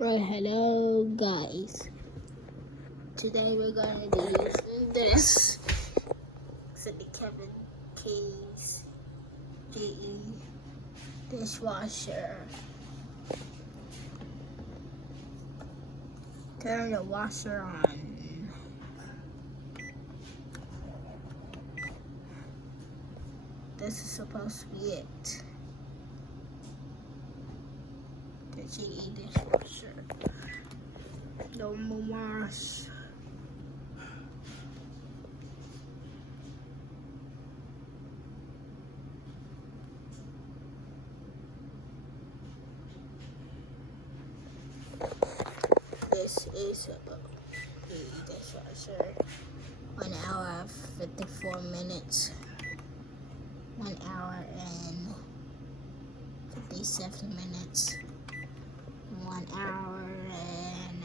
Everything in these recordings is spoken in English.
Right, hello guys. Today we're gonna do this Sidney Kevin K's GE dishwasher. Turn the washer on. This is supposed to be it. The GE dishwasher. Normal wash. This is a GE dishwasher. 1 hour 54 minutes. 1 hour and 57 minutes. 1 hour and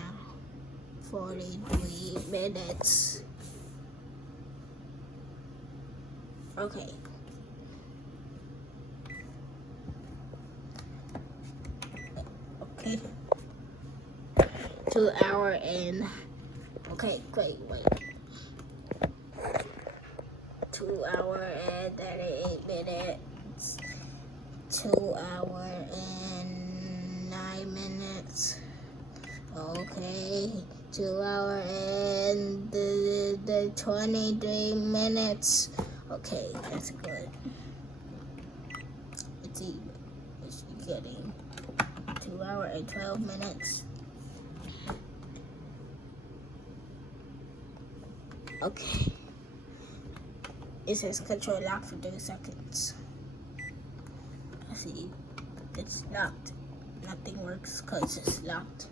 43 minutes. Okay. Okay. 2 hour and okay, wait. 2 hour and 38 minutes. 2 hour and 9 minutes. Okay. 2 hour and the 23 minutes. Okay, that's good. It's getting 2 hour and 12 minutes. Okay. It says control lock for 3 seconds. See, it's locked. Nothing works because it's locked.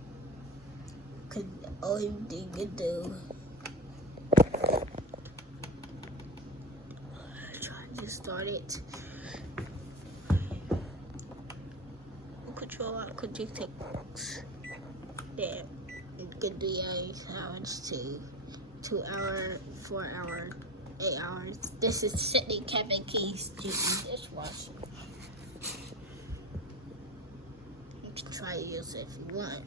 Cause all you can do try to start it. Control lock could you take there. You can do 8 hours to 2 hour, 4 hour, 8 hours. This is Sidney Kevin K's GE dishwasher. You can try to use it if you want.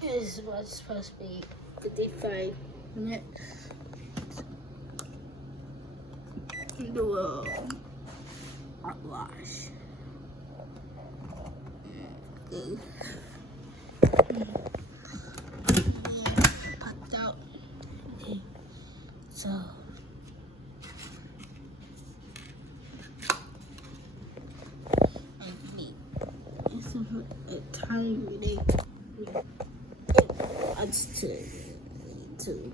This is what's supposed to be 55 minutes. Do a hot wash. Good. Popped out. So it's a tiny really wants to do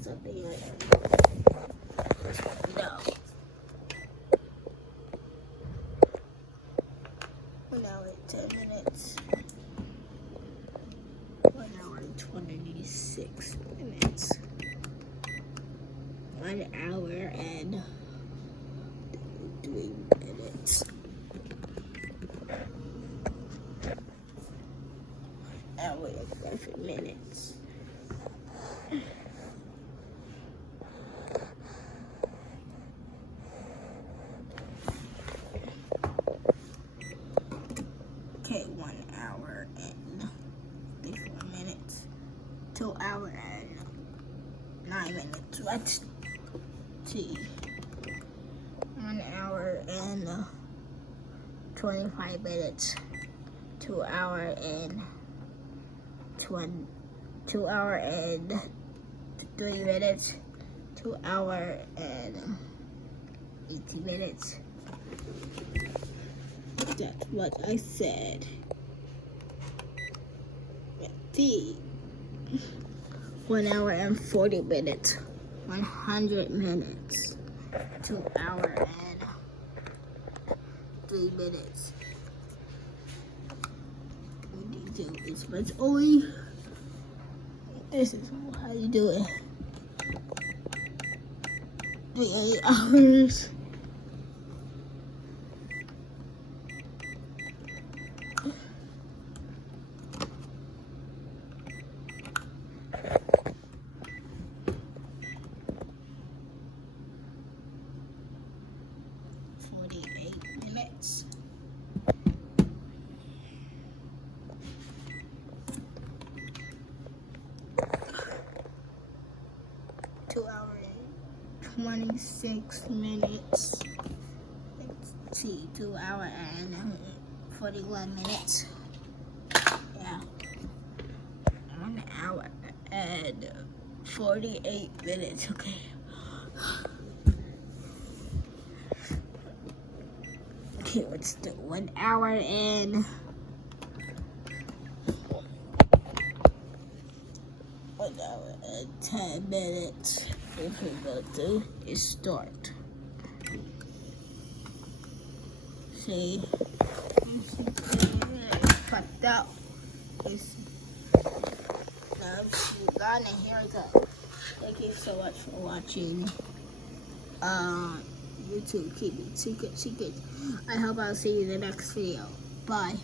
something like that. No. 1 hour and 10 minutes. 1 hour and 26 minutes. 1 hour and 3 minutes. Hour and 5 minutes. Okay, 1 hour and 54 minutes. 2 hour and 9 minutes. Let's see. 1 hour and 25 minutes. 2 hour and 2 hour and 3 minutes. 2 hour and 18 minutes. That's what I said. D. 1 hour and 40 minutes. 100 minutes. 2 hour and 3 minutes. What you do is press only. This is how you do it. 3 hours. 26 minutes. Let's see, 2 hours and 41 minutes. Yeah. 1 hour and 48 minutes, okay. Okay, let's do 1 hour and 10 minutes. If we go to is start. See, fucked up. It's now she's gone and here we go. Thank you so much for watching. YouTube, keep it secret. I hope I'll see you in the next video. Bye.